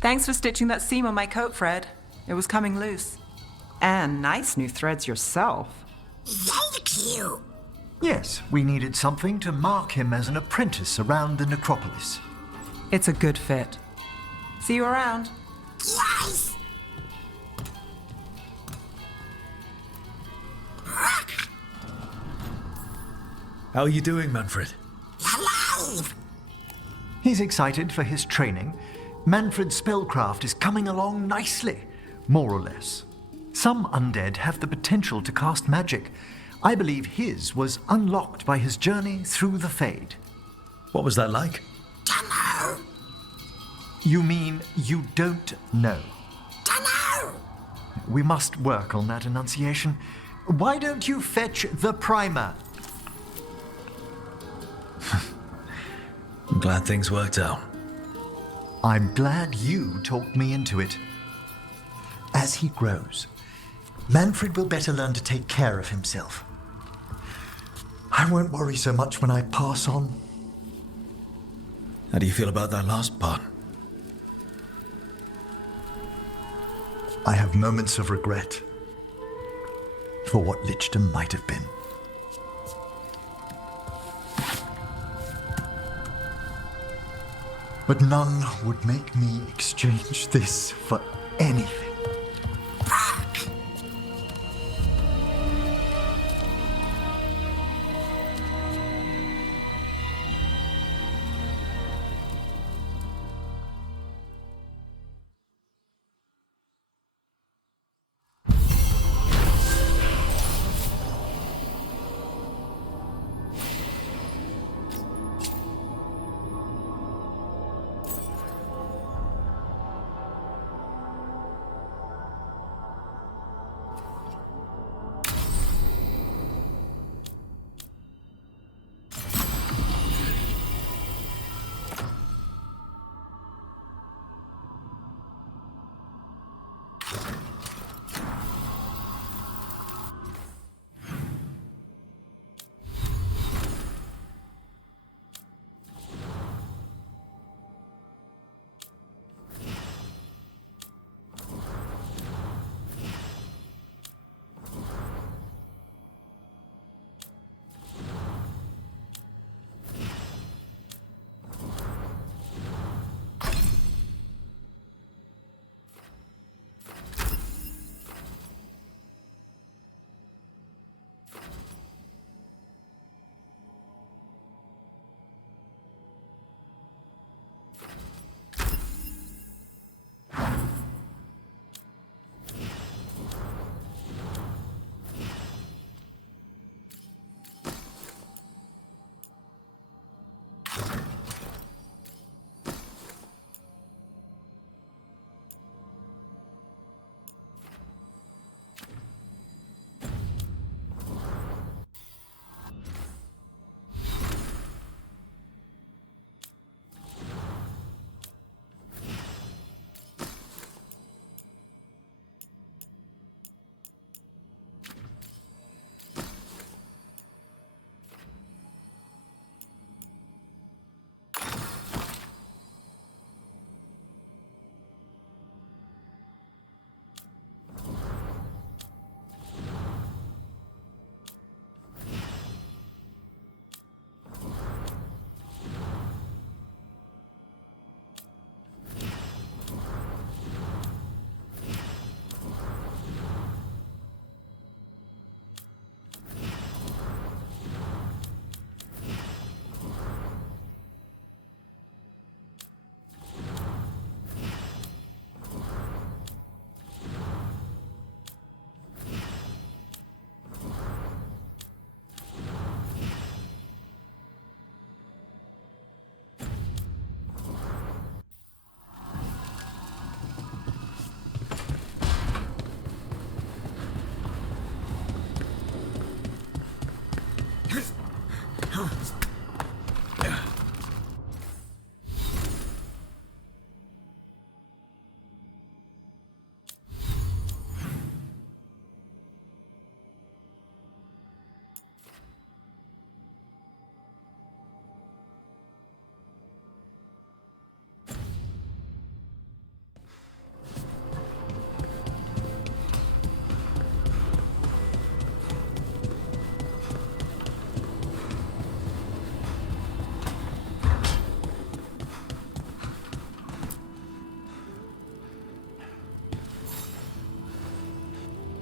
Thanks for stitching that seam on my coat, Fred. It was coming loose. And nice new threads yourself. Thank you. Yes, we needed something to mark him as an apprentice around the necropolis. It's a good fit. See you around. Yes. Rook, How are you doing, Mandfred? alive. He's excited for his training. Mandfred's spellcraft is coming along nicely, more or less. Some undead have the potential to cast magic. I believe his was unlocked by his journey through the Fade. What was that like? Dunno. You mean you don't know? Dunno. We must work on that enunciation. Why don't you fetch the primer? I'm glad things worked out. I'm glad you talked me into it. As he grows, Mandfred will better learn to take care of himself. I won't worry so much when I pass on. How do you feel about that last part? I have moments of regret for what Lichdom might have been. But none would make me exchange this for anything.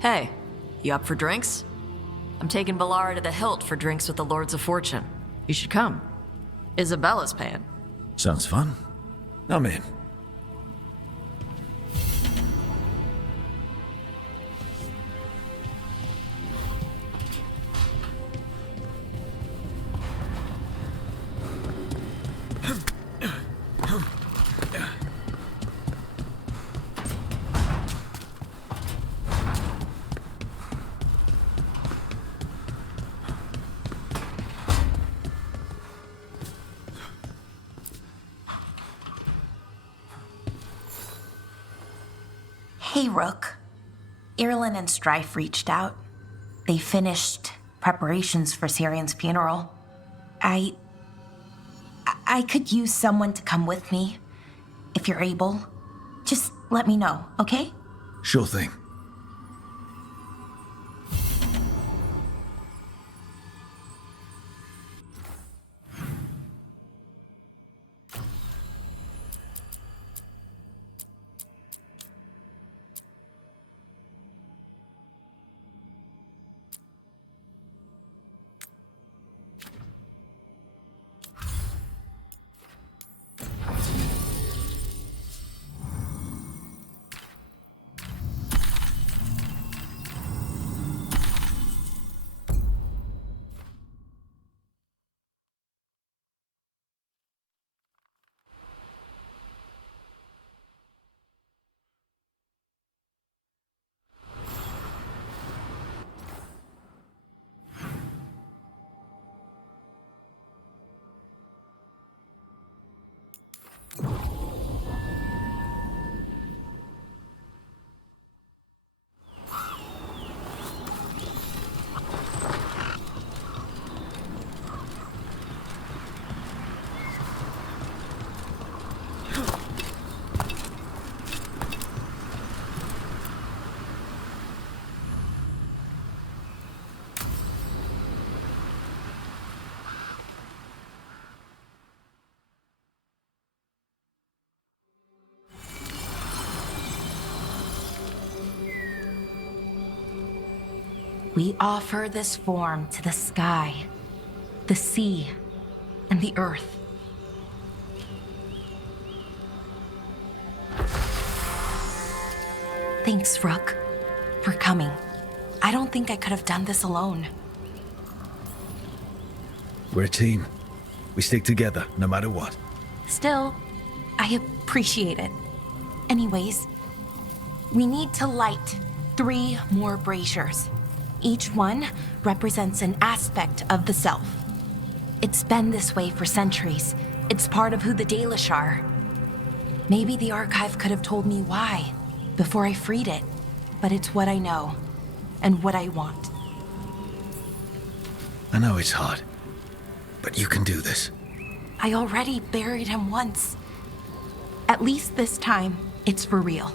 Hey, you up for drinks? I'm taking Bellara to the Hilt for drinks with the Lords of Fortune. You should come. Isabella's paying. Sounds fun. I'm in. Hey, Rook. Ireland and Strife reached out. They finished preparations for Syrian's funeral. I could use someone to come with me, if you're able. Just let me know, okay? Sure thing. We offer this form to the sky, the sea, and the earth. Thanks, Rook, for coming. I don't think I could have done this alone. We're a team. We stick together, no matter what. Still, I appreciate it. Anyways, we need to light 3 more braziers. Each one represents an aspect of the self. It's been this way for centuries. It's part of who the Dalish are. Maybe the archive could have told me why before I freed it, but it's what I know and what I want. I know it's hard, but you can do this. I already buried him once. At least this time, it's for real.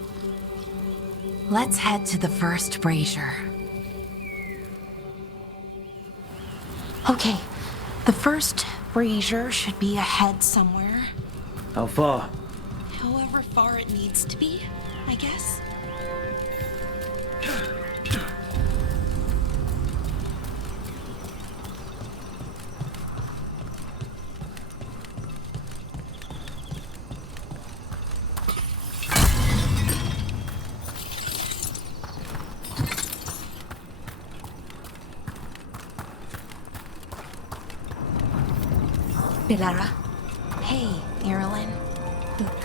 Let's head to the first brazier. Okay, the first brazier should be ahead somewhere. How far? However far it needs to be, I guess. Bellara, Hey, Ireland. look,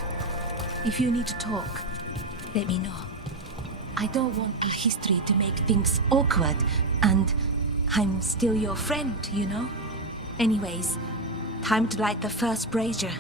if you need to talk, let me know. I don't want our history to make things awkward, and I'm still your friend, you know? Anyways, time to light the first brazier.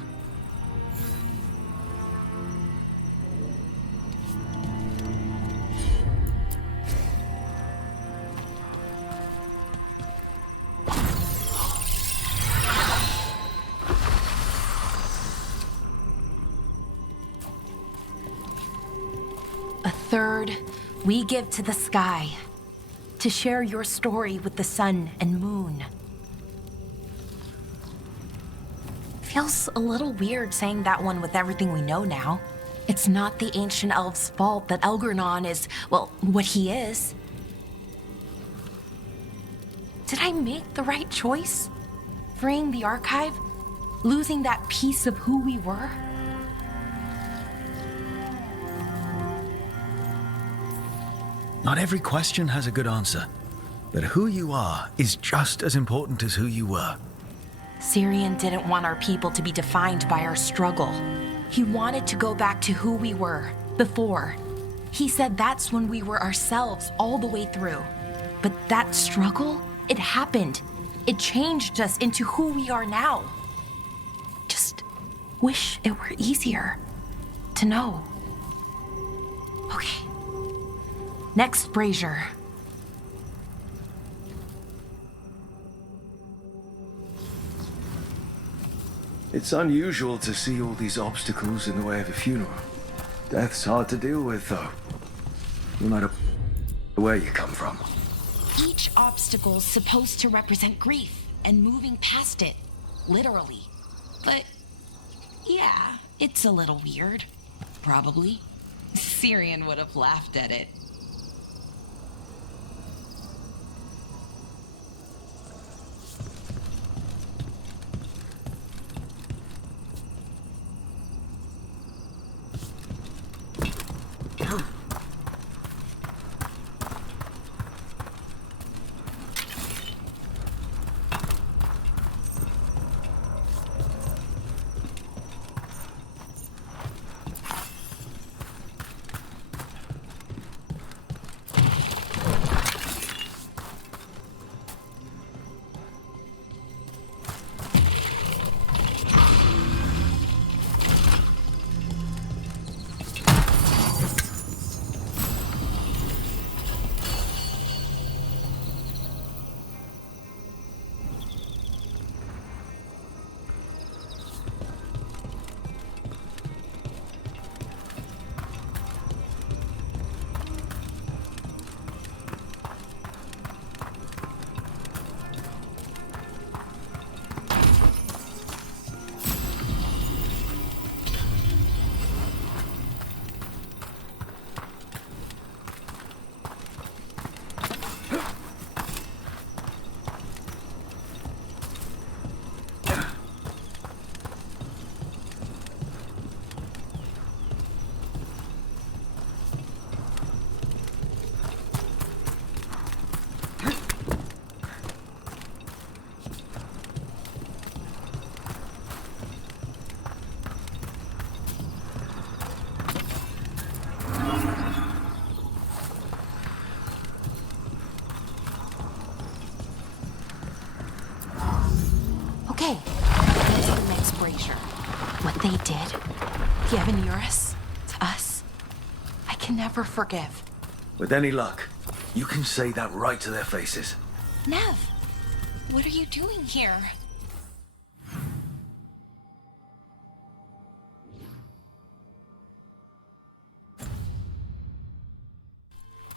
A third we give to the sky, to share your story with the sun and moon. Feels a little weird saying that one with everything we know now. It's not the ancient elves' fault that Elgernon is, well, what he is. Did I make the right choice? Freeing the archive? Losing that piece of who we were? Not every question has a good answer, but who you are is just as important as who you were. Syrian didn't want our people to be defined by our struggle. He wanted to go back to who we were before. He said that's when we were ourselves all the way through. But that struggle, it happened. It changed us into who we are now. Just wish it were easier to know. Okay. Next brazier. It's unusual to see all these obstacles in the way of a funeral. Death's hard to deal with, though. No matter where you come from. Each obstacle's supposed to represent grief and moving past it, literally. But yeah, it's a little weird. Probably. Syrian would have laughed at it. Okay, what's the next brazier? What they did, the Evanurus, to us, I can never forgive. With any luck, you can say that right to their faces. Nev, what are you doing here?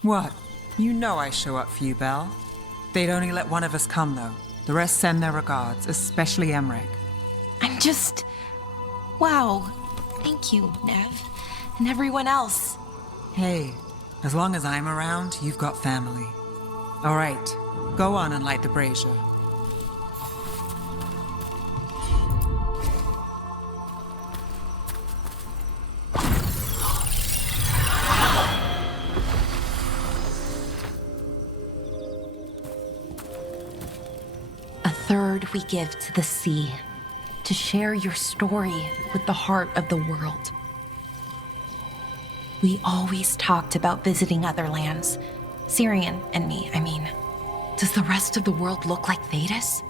What? You know I show up for you, Belle. They'd only let one of us come, though. The rest send their regards, especially Emmerich. I'm just... Wow. Thank you, Nev. And everyone else. Hey, as long as I'm around, you've got family. All right, go on and light the brazier. A third we give to the sea, to share your story with the heart of the world. We always talked about visiting other lands. Syrian and me, I mean. Does the rest of the world look like Thedas?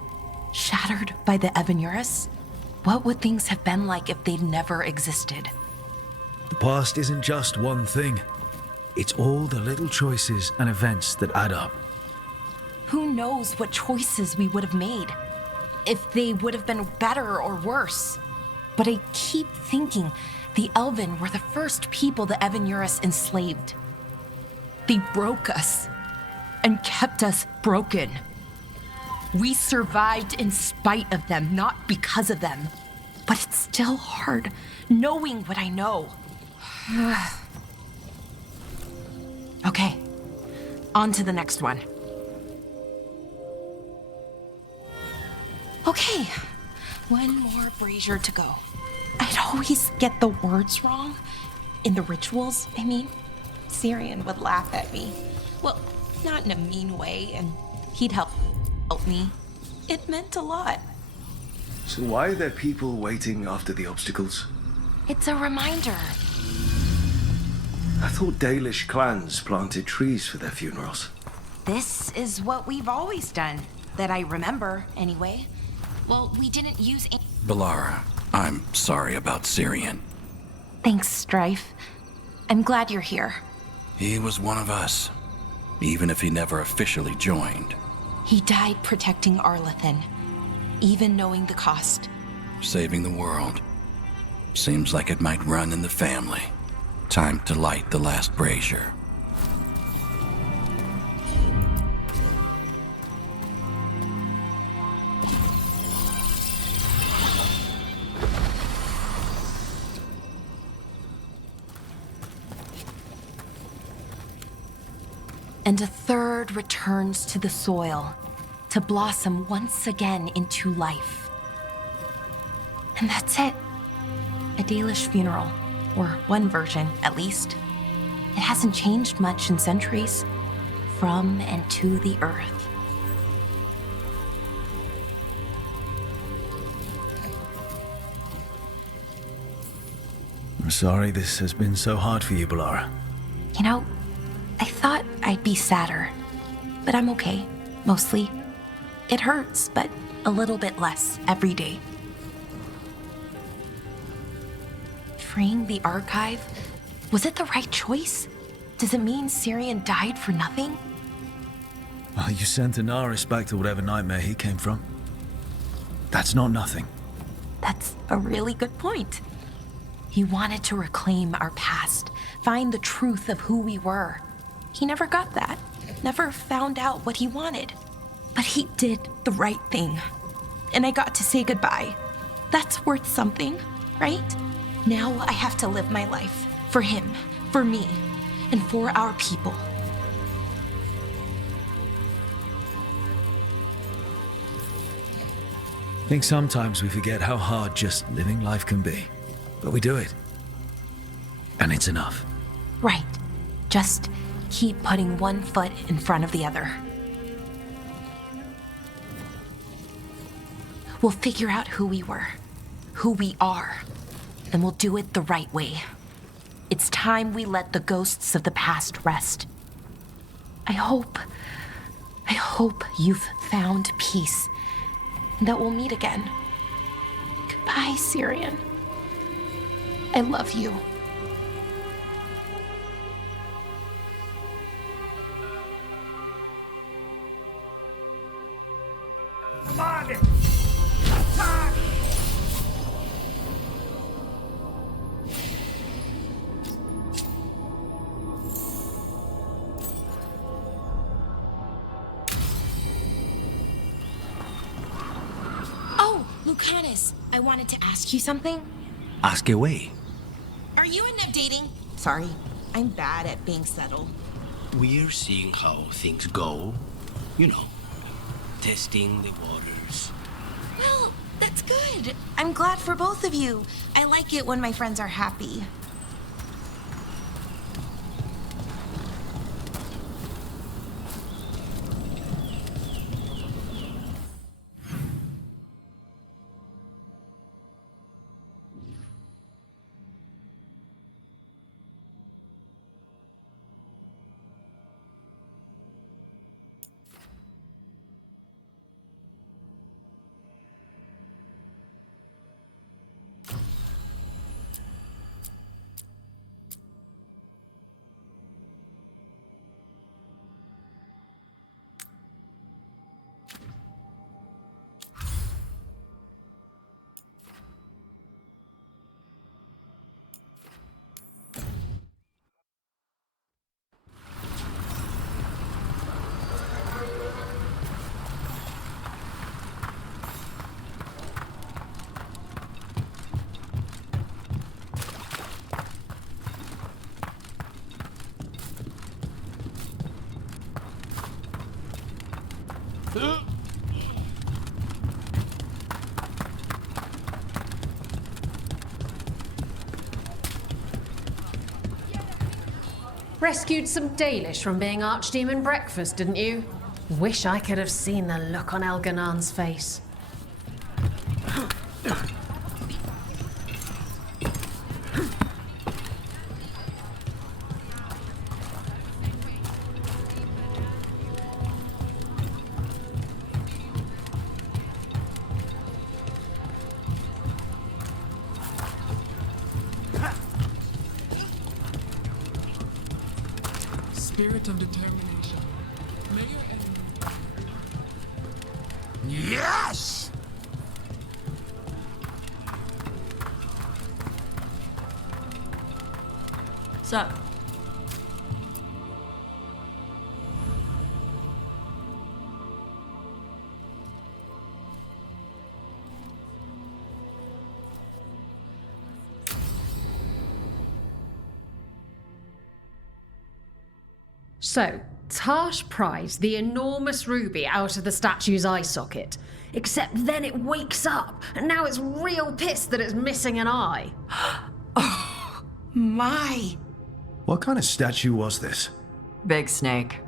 Shattered by the Evanurus? What would things have been like if they'd never existed? The past isn't just one thing. It's all the little choices and events that add up. Who knows what choices we would have made? If they would have been better or worse. But I keep thinking the Elven were the first people the Evanurus enslaved. They broke us and kept us broken. We survived in spite of them, not because of them. But it's still hard knowing what I know. Okay, on to the next one. Okay, one more brazier to go. I'd always get the words wrong. In the rituals, I mean. Syrian would laugh at me. Well, not in a mean way, and he'd help me. It meant a lot. So why are there people waiting after the obstacles? It's a reminder. I thought Dalish clans planted trees for their funerals. This is what we've always done. That I remember, anyway. Well, we didn't use... Bellara, I'm sorry about Syrian. Thanks, Strife. I'm glad you're here. He was one of us, even if he never officially joined. He died protecting Arlathan, even knowing the cost. Saving the world. Seems like it might run in the family. Time to light the last brazier. And a third returns to the soil, to blossom once again into life. And that's it. A Dalish funeral, or one version, at least. It hasn't changed much in centuries. From and to the earth. I'm sorry this has been so hard for you, Bellara. You know, I thought I'd be sadder, but I'm okay, mostly. It hurts, but a little bit less every day. Freeing the archive, was it the right choice? Does it mean Syrian died for nothing? Well, you sent Anaris back to whatever nightmare he came from. That's not nothing. That's a really good point. He wanted to reclaim our past, find the truth of who we were. He never got that, never found out what he wanted. But he did the right thing. And I got to say goodbye. That's worth something, right? Now I have to live my life. For him, for me, and for our people. I think sometimes we forget how hard just living life can be. But we do it. And it's enough. Right. Just keep putting one foot in front of the other. We'll figure out who we were, who we are, and we'll do it the right way. It's time we let the ghosts of the past rest. I hope you've found peace, and that we'll meet again. Goodbye, Syrian. I love you. Come on! Attack! Oh, Lucanus, I wanted to ask you something. Ask away. Are you and Neb dating? Sorry, I'm bad at being subtle. We're seeing how things go. You know, testing the waters. Well, that's good. I'm glad for both of you. I like it when my friends are happy. Rescued some Dalish from being Archdemon breakfast, didn't you? Wish I could have seen the look on Elganan's face. Spirit of determination. May your enemy... Yes! Sup? So, Taash prized the enormous ruby out of the statue's eye socket. Except then it wakes up, and now it's real pissed that it's missing an eye. Oh, my. What kind of statue was this? Big snake.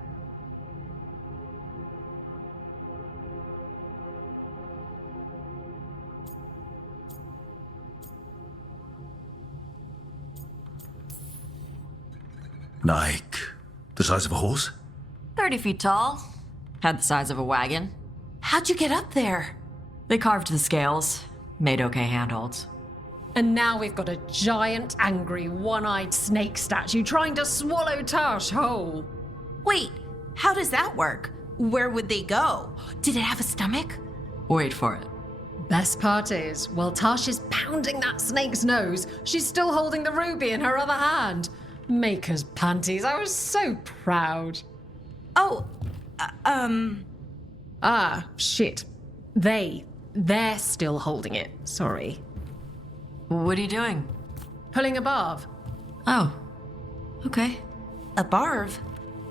Like, the size of a horse? 30 feet tall. Had the size of a wagon. How'd you get up there? They carved the scales. Made okay handholds. And now we've got a giant, angry, one-eyed snake statue trying to swallow Taash whole. Wait, how does that work? Where would they go? Did it have a stomach? Wait for it. Best part is, while Taash is pounding that snake's nose, she's still holding the ruby in her other hand. Maker's panties, I was so proud. Oh, Ah, shit. They're still holding it. Sorry. What are you doing? Pulling a barb. Oh. Okay. A barb?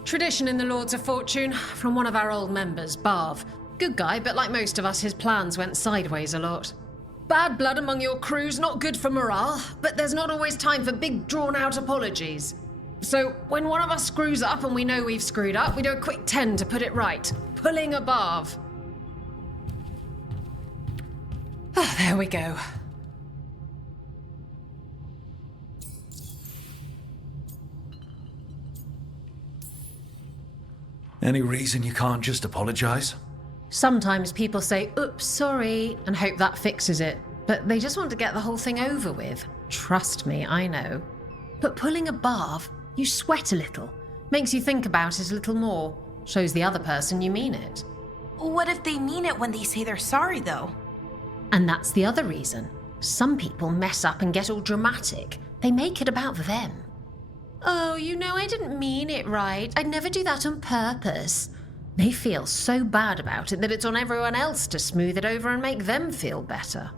Tradition in the Lords of Fortune, from one of our old members, Barv. Good guy, but like most of us, his plans went sideways a lot. Bad blood among your crew's not good for morale, but there's not always time for big, drawn-out apologies. So, when one of us screws up and we know we've screwed up, we do a quick 10 to put it right. Pulling a Barv. Ah, there we go. Any reason you can't just apologize? Sometimes people say, oops, sorry, and hope that fixes it. But they just want to get the whole thing over with. Trust me, I know. But pulling a barb, you sweat a little. Makes you think about it a little more. Shows the other person you mean it. What if they mean it when they say they're sorry, though? And that's the other reason. Some people mess up and get all dramatic. They make it about them. Oh, you know, I didn't mean it right. I'd never do that on purpose. They feel so bad about it that it's on everyone else to smooth it over and make them feel better.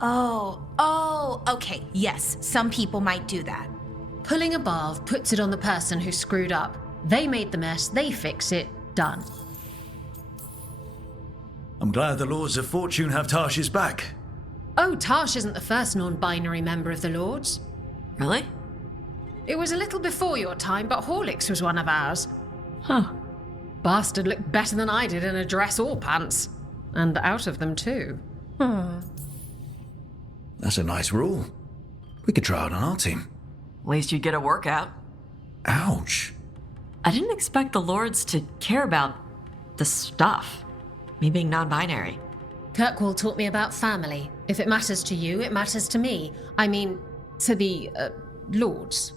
Oh, okay, yes, some people might do that. Pulling a barb puts it on the person who screwed up. They made the mess, they fix it, done. I'm glad the Lords of Fortune have Taash's back. Oh, Taash isn't the first non-binary member of the Lords. Really? It was a little before your time, but Horlicks was one of ours. Huh. Bastard looked better than I did in a dress or pants. And out of them, too. That's a nice rule. We could try it on our team. At least you'd get a workout. Ouch. I didn't expect the Lords to care about the stuff. Me being non-binary. Kirkwall taught me about family. If it matters to you, it matters to me. I mean, to the, Lords.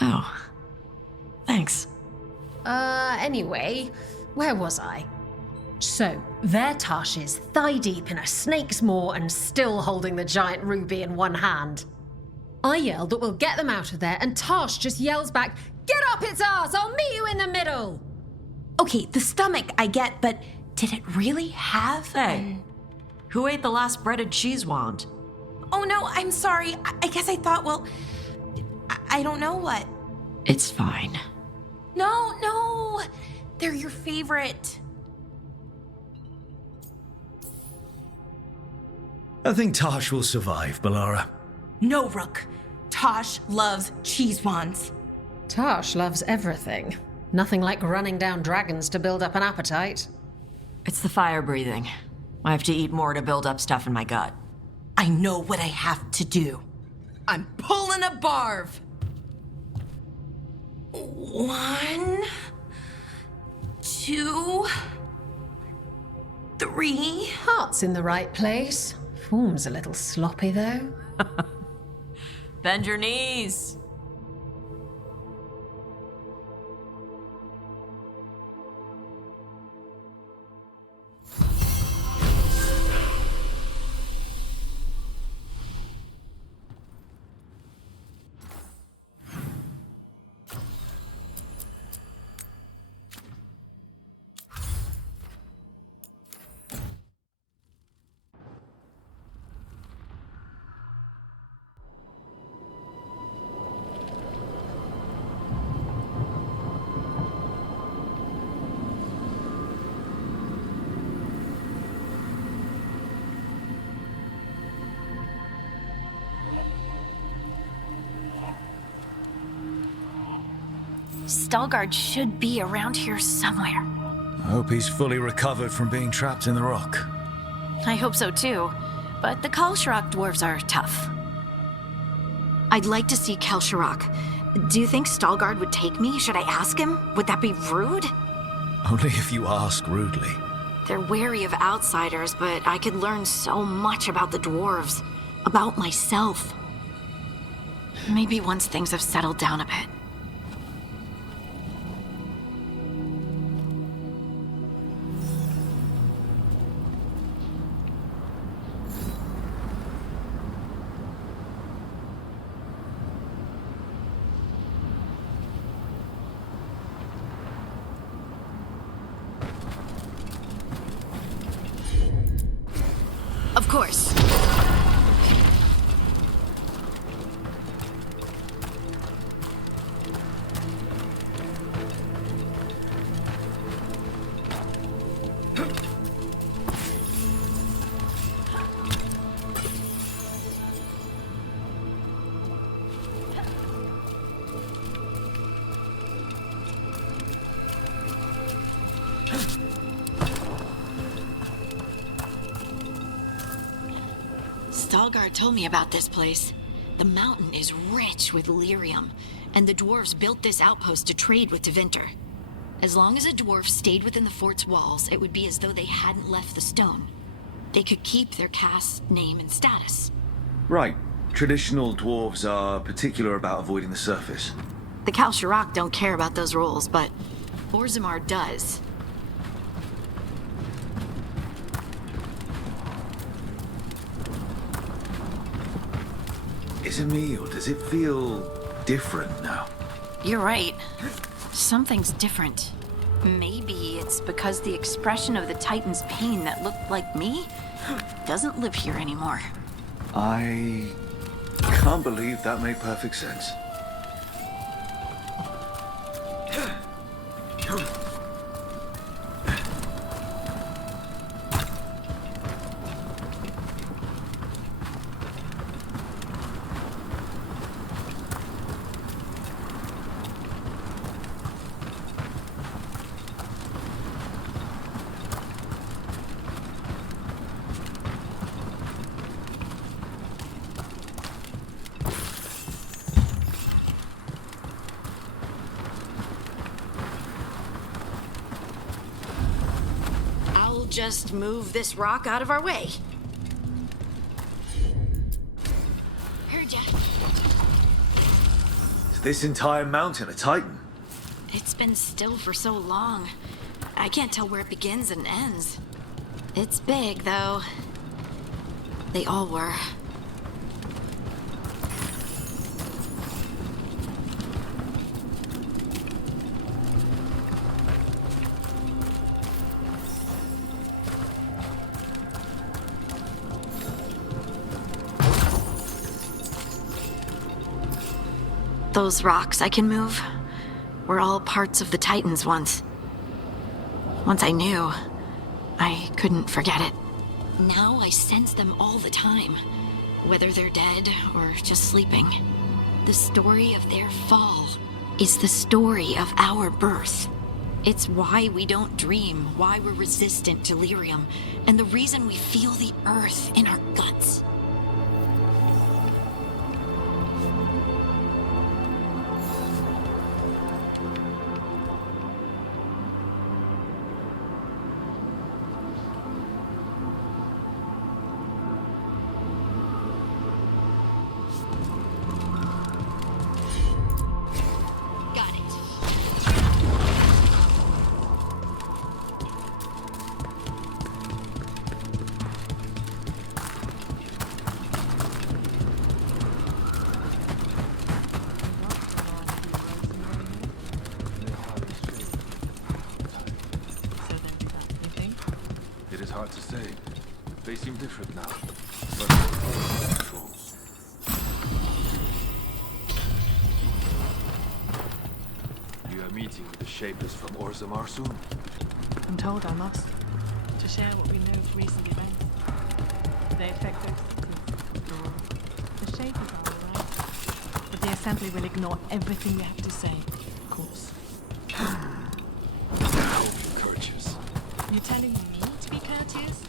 Oh. Thanks. Anyway, where was I? So, there Taash is, thigh-deep in a snake's maw and still holding the giant ruby in one hand. I yelled that we'll get them out of there, and Taash just yells back, "Get up its ass! I'll meet you in the middle!" Okay, the stomach, I get, but did it really have Hey, who ate the last breaded cheese wand? Oh no, I'm sorry. I guess I thought, well, I don't know what. It's fine. No, they're your favorite. I think Taash will survive, Bellara. No, Rook. Taash loves cheese wands. Taash loves everything. Nothing like running down dragons to build up an appetite. It's the fire breathing. I have to eat more to build up stuff in my gut. I know what I have to do. I'm pulling a barv. 1, 2, 3. Heart's in the right place. Form's a little sloppy, though. Bend your knees. Stalgard should be around here somewhere. I hope he's fully recovered from being trapped in the rock. I hope so too, but the Kalsharak dwarves are tough. I'd like to see Kalsharak. Do you think Stalgard would take me? Should I ask him? Would that be rude? Only if you ask rudely. They're wary of outsiders, but I could learn so much about the dwarves, about myself. Maybe once things have settled down a bit. Of course. Stalgard told me about this place. The mountain is rich with lyrium, and the dwarves built this outpost to trade with Tevinter. As long as a dwarf stayed within the fort's walls, it would be as though they hadn't left the stone. They could keep their caste, name, and status. Right. Traditional dwarves are particular about avoiding the surface. The Kalsharak don't care about those rules, but Orzammar does. Is it me, or does it feel different now? You're right. Something's different. Maybe it's because the expression of the Titan's pain that looked like me doesn't live here anymore. I can't believe that made perfect sense. Just move this rock out of our way. Heard ya. Is this entire mountain a Titan? It's been still for so long. I can't tell where it begins and ends. It's big, though. They all were. Those rocks I can move were all parts of the Titans once. Once I knew, I couldn't forget it. Now I sense them all the time, whether they're dead or just sleeping. The story of their fall, is the story of our birth. It's why we don't dream, why we're resistant to lyrium, and the reason we feel the earth in our guts. Hard to say. They seem different now. But you are meeting with the Shapers from Orzammar soon? I'm told I must. To share what we know of recent events. They affect those cities. The Shapers are alright. But the Assembly will ignore everything we have to say, of course. Courteous. You telling me to be courteous?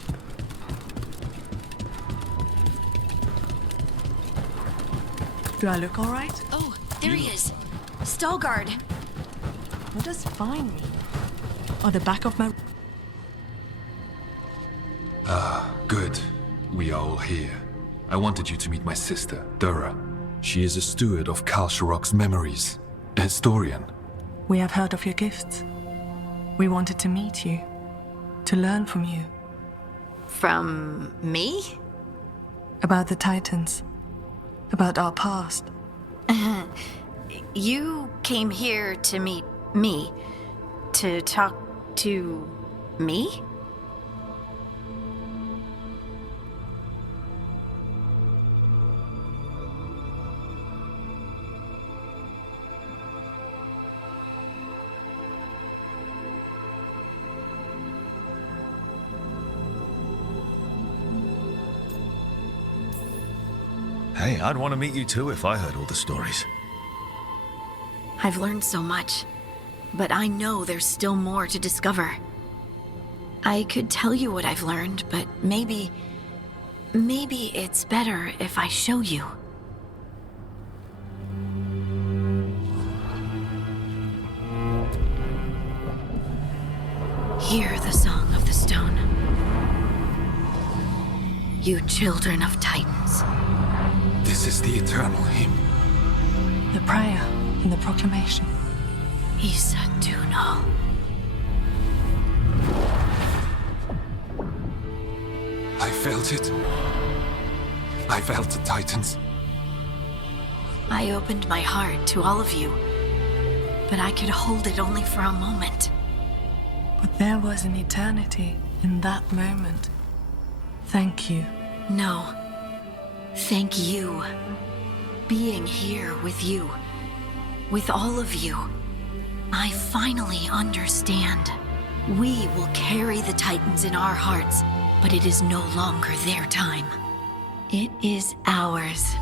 Do I look alright? Oh, there he is. Stalguard. What does fine mean? Or the back of my... Good. We are all here. I wanted you to meet my sister, Dura. She is a steward of Kal Sharok's memories. A historian. We have heard of your gifts. We wanted to meet you. To learn from you. From me? About the Titans. About our past. You came here to meet me. To talk to me? Hey, I'd want to meet you too if I heard all the stories. I've learned so much, but I know there's still more to discover. I could tell you what I've learned, but maybe it's better if I show you. Hear the song of the stone. You children of Titans. This is the eternal hymn. The prayer and the proclamation. Isana. I felt it. I felt the Titans. I opened my heart to all of you, but I could hold it only for a moment. But there was an eternity in that moment. Thank you. No. Thank you. Being here with you. With all of you. I finally understand. We will carry the Titans in our hearts, but it is no longer their time. It is ours.